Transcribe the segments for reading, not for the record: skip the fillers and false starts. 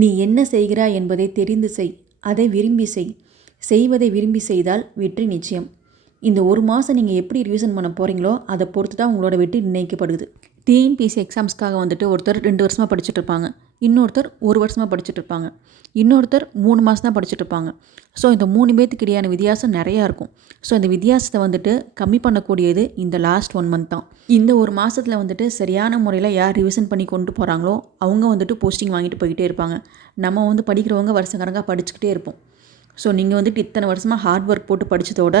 நீ என்ன செய்கிறாய் என்பதை தெரிந்து செய், அதை விரும்பி செய். செய்வதை விரும்பி செய்தால் வெற்றி நிச்சயம். இந்த ஒரு மாதம் நீங்கள் எப்படி ரிவிஷன் பண்ண போகிறீங்களோ அதை பொறுத்து தான் உங்களோட வெற்றி நிர்ணயிக்கப்படுது. டிஎன்பிஎஸ்சி எக்ஸாம்ஸ்க்காக வந்துட்டு ஒருத்தர் 2 வருஷமாக படிச்சுட்டு இருப்பாங்க, இன்னொருத்தர் 1 வருஷமாக படிச்சுட்டு இருப்பாங்க, இன்னொருத்தர் 3 மாதம் தான் படிச்சுட்டு இருப்பாங்க. ஸோ இந்த 3 பேர்த்துக்கு இடையான வித்தியாசம் நிறையா இருக்கும். ஸோ இந்த வித்தியாசத்தை வந்துட்டு கம்மி பண்ணக்கூடியது இந்த லாஸ்ட் 1 மந்த் தான். இந்த ஒரு மாதத்தில் வந்துட்டு சரியான முறையில் யார் ரிவிஷன் பண்ணி கொண்டு போகிறாங்களோ அவங்க வந்துட்டு போஸ்டிங் வாங்கிட்டு போய்கிட்டே இருப்பாங்க. நம்ம வந்து படிக்கிறவங்க வருஷக்கணக்காக படிச்சுக்கிட்டே இருப்போம். ஸோ நீங்கள் வந்துட்டு இத்தனை வருஷமாக ஹார்ட் ஒர்க் போட்டு படித்ததோட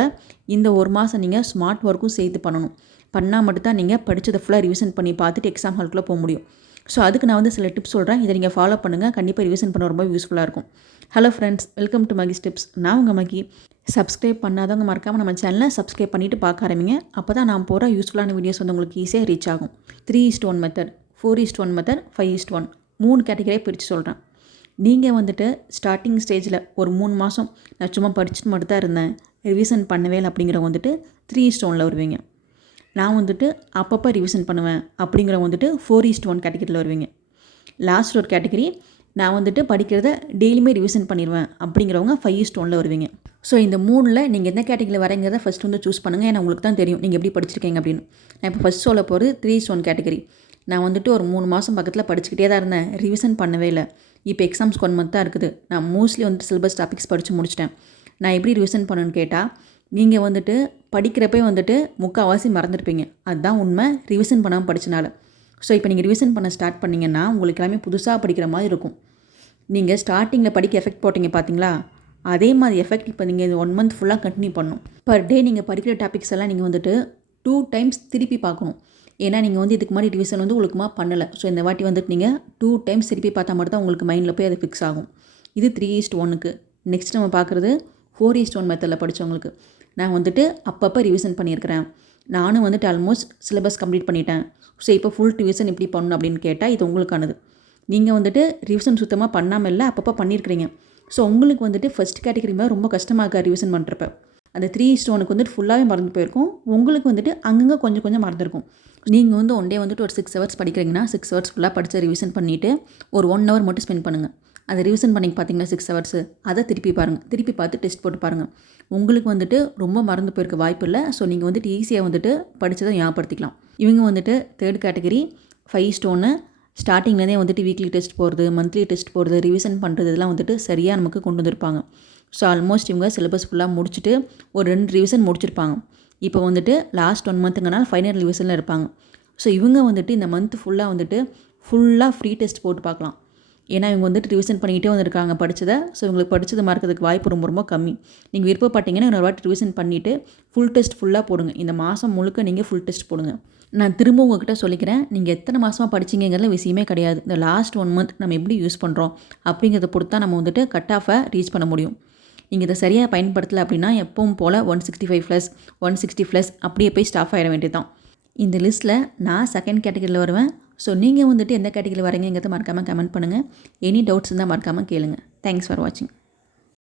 இந்த ஒரு மாதம் நீங்கள் ஸ்மார்ட் ஒர்க்கும் சேர்த்து பண்ணணும். பண்ணால் மட்டும்தான் நீங்கள் படித்ததை ஃபுல்லாக ரிவிஷன் பண்ணி பார்த்துட்டு எக்ஸாம் ஹாலுக்குள்ளே போக முடியும். ஸோ அதுக்கு நான் வந்து சில டிப்ஸ் சொல்கிறேன், இதை நீங்கள் ஃபாலோ பண்ணுங்கள். கண்டிப்பாக ரிவிஷன் பண்ண ரொம்ப யூஸ்ஃபுல்லாக இருக்கும். Hello friends, welcome to Mahi's tips. நான் உங்கள் மகி. சப்ஸ்கிரைப் பண்ணாதவங்க மறக்காமல் நம்ம சேனலை சப்ஸ்கிரைப் பண்ணிவிட்டு பார்க்க ஆரம்பிங்க. அப்போ தான் நான் போகிற யூஸ்ஃபுல்லான வீடியோஸ் வந்து உங்களுக்கு ஈஸியாக ரீச் ஆகும். 3:1 மெத்தட், 4:1 மெத்தட், 5:1 3 கேட்டகரியாக பிரித்து சொல்கிறேன். நீங்கள் வந்துட்டு ஸ்டார்டிங் ஸ்டேஜில் ஒரு 3 மாதம் நான் சும்மா படிச்சுட்டு மட்டும் தான் இருந்தேன், ரிவிஷன் பண்ணவே இல்லை அப்படிங்கிறவங்க வந்துட்டு 3:1 வருவீங்க. நான் வந்துட்டு அப்பப்போ ரிவிஷன் பண்ணுவேன் அப்படிங்கிறவங்க வந்துட்டு 4:1 கேட்டகரியில் வருவீங்க. லாஸ்ட் ஒரு கேட்டகரி, நான் வந்துட்டு படிக்கிறத டெய்லியுமே ரிவிஷன் பண்ணிடுவேன் அப்படிங்கிறவங்க 5:1 வருவீங்க. ஸோ இந்த 3ல் நீங்கள் எந்த கேட்டகரியில் வரீங்கிறத ஃபஸ்ட் வந்து சூஸ் பண்ணுங்கள். ஏன்னா உங்களுக்கு தான் தெரியும் நீங்கள் எப்படி படிச்சிருக்கீங்க அப்படின்னு. நான் இப்போ ஃபஸ்ட் சொல்ல போகிறது 3:1 கேட்டகரி. நான் வந்துட்டு ஒரு 3 மாதம் பக்கத்தில் படிச்சுக்கிட்டே தான் இருந்தேன், ரிவிஷன் பண்ணவே இல்லை. இப்போ எக்ஸாம்ஸ் 1 மந்த் தான் இருக்குது, நான் மோஸ்ட்லி வந்துட்டு சிலபஸ் டாபிக்ஸ் படித்து முடிச்சிட்டேன். நான் எப்படி ரிவிஷன் பண்ணணுன்னு கேட்டால், நீங்கள் வந்துட்டு படிக்கிறப்பே வந்துட்டு முக்கால்வாசி மறந்துருப்பீங்க. அதுதான் உண்மை, ரிவிஷன் பண்ணாமல் படித்தனால. ஸோ இப்போ நீங்கள் ரிவிஷன் பண்ண ஸ்டார்ட் பண்ணிங்கன்னா உங்களுக்கு எல்லாமே புதுசாக படிக்கிற மாதிரி இருக்கும். நீங்கள் ஸ்டார்டிங்கில் படிக்க எஃபெக்ட் போட்டிங்க பார்த்தீங்களா, அதே மாதிரி எஃபெக்ட் இப்போ நீங்கள் இந்த 1 மந்த் ஃபுல்லாக கண்டினியூ பண்ணணும். பர் டே நீங்கள் படிக்கிற டாபிக்ஸ் எல்லாம் நீங்கள் வந்துட்டு 2 டைம்ஸ் திருப்பி பார்க்கணும். ஏன்னா நீங்கள் வந்து இதுக்கு மாதிரி ரிவிஷன் வந்து ஒழுக்கமாக பண்ணலை. ஸோ இந்த வாட்டி வந்துட்டு நீங்கள் 2 டைம்ஸ் திருப்பி பார்த்தா மட்டும் தான் உங்களுக்கு மைண்டில் போய் அது ஃபிக்ஸ் ஆகும். இது 3:1க்கு. நெக்ஸ்ட் நம்ம பார்க்குறது 4:1 மெத்தடில் படித்தவங்களுக்கு. நான் வந்துட்டு அப்பப்போ ரிவிஷன் பண்ணியிருக்கிறேன், நானும் வந்துட்டு ஆல்மோஸ்ட் சிலபஸ் கம்ப்ளீட் பண்ணிட்டேன். ஸோ இப்போ ஃபுல் ரிவிஷன் எப்படி பண்ணணும் அப்படின்னு கேட்டால் இது உங்களுக்கானது. நீங்கள் வந்துட்டு ரிவிஷன் சுத்தமாக பண்ணாமல் இல்லை, அப்பப்போ பண்ணியிருக்கிறீங்க. ஸோ உங்களுக்கு வந்துட்டு ஃபஸ்ட் கேட்டகரி மேலே ரொம்ப கஷ்டமாக இருக்கா ரிவிஷன் பண்ணுறப்ப. அந்த 3:1க்கு வந்துட்டு ஃபுல்லாகவே மறந்து போயிருக்கும், உங்களுக்கு வந்துட்டு அங்கங்கே கொஞ்சம் கொஞ்சம் மறந்துருக்கும். நீங்கள் வந்து ஒன் டே வந்துட்டு ஒரு 6 ஹவர்ஸ் படிக்கிறீங்கன்னா 6 ஹவர்ஸ் ஃபுல்லாக படித்து ரிவிஷன் பண்ணிவிட்டு ஒரு 1 ஹவர் மட்டும் ஸ்பெண்ட் பண்ணுங்கள். அதை ரிவிஷன் பண்ணி பார்த்தீங்கன்னா 6 ஹவர்ஸு, அதை திருப்பி பாருங்கள். திருப்பி பார்த்து டெஸ்ட் போட்டு பாருங்கள். உங்களுக்கு வந்துட்டு ரொம்ப மறந்து போயிருக்க வாய்ப்பு இல்லை. ஸோ நீங்கள் வந்துட்டு ஈஸியாக வந்துட்டு படித்ததை ஞாபகப்படுத்திக்கலாம். இவங்க வந்துட்டு 3rd கேட்டகரி 5:1 ஸ்டார்டிங்லேருந்தே வந்துட்டு வீக்லி டெஸ்ட் போகிறது, மந்த்லி டெஸ்ட் போகிறது, ரிவிஷன் பண்ணுறது இதெல்லாம் வந்துட்டு சரியாக நமக்கு கொண்டு வந்திருப்பாங்க. ஸோ ஆல்மோஸ்ட் இவங்க சிலபஸ் ஃபுல்லாக முடிச்சுட்டு ஒரு 2 ரிவிஷன் முடிச்சிருப்பாங்க. இப்போ வந்துட்டு லாஸ்ட் 1 மந்த்துங்கனால ஃபைனல் ரிவிஷனில் இருப்பாங்க. ஸோ இவங்க வந்துட்டு இந்த மந்த் ஃபுல்லாக வந்துட்டு ஃபுல்லாக ஃப்ரீ டெஸ்ட் போட்டு பார்க்கலாம். ஏன்னா இவங்க வந்துட்டு ரிவிஷன் பண்ணிக்கிட்டே வந்திருக்காங்க படித்ததை. ஸோ இவங்களுக்கு படித்தது மறக்கிறதுக்கு வாய்ப்பு ரொம்ப ரொம்ப கம்மி. நீங்கள் விருப்பப்பட்டீங்கன்னா இன்னொரு வாட்டி ரிவிஷன் பண்ணிவிட்டு ஃபுல் டெஸ்ட் ஃபுல்லாக போடுங்க. இந்த மாதம் முழுக்க நீங்கள் ஃபுல் டெஸ்ட் போடுங்க. நான் திரும்ப உங்ககிட்ட சொல்லிக்கிறேன், நீங்கள் எத்தனை மாதமாக படிச்சிங்கிறதுல விஷயமே கிடையாது. இந்த லாஸ்ட் 1 மந்த் நம்ம எப்படி யூஸ் பண்ணுறோம் அப்படிங்கிறத பொறுத்து தான் நம்ம வந்துட்டு கட் ஆஃபை ரீச் பண்ண முடியும். நீங்கள் இதை சரியாக பயன்படுத்தலை அப்படின்னா எப்பவும் போல் 165+, 160+ அப்படியே போய் ஸ்டாப் ஆகிட வேண்டியது தான். இந்த லிஸ்ட்டில் நான் 2nd கேட்டகரியில் வருவேன். ஸோ நீங்கள் வந்துட்டு எந்த கேட்டகரியில் வரீங்கிறத மறக்காமல் கமெண்ட் பண்ணுங்கள். எனி டவுட்ஸ் இருந்தால் மறக்காமல் கேளுங்கள். தேங்க்ஸ் ஃபார் வாட்சிங்.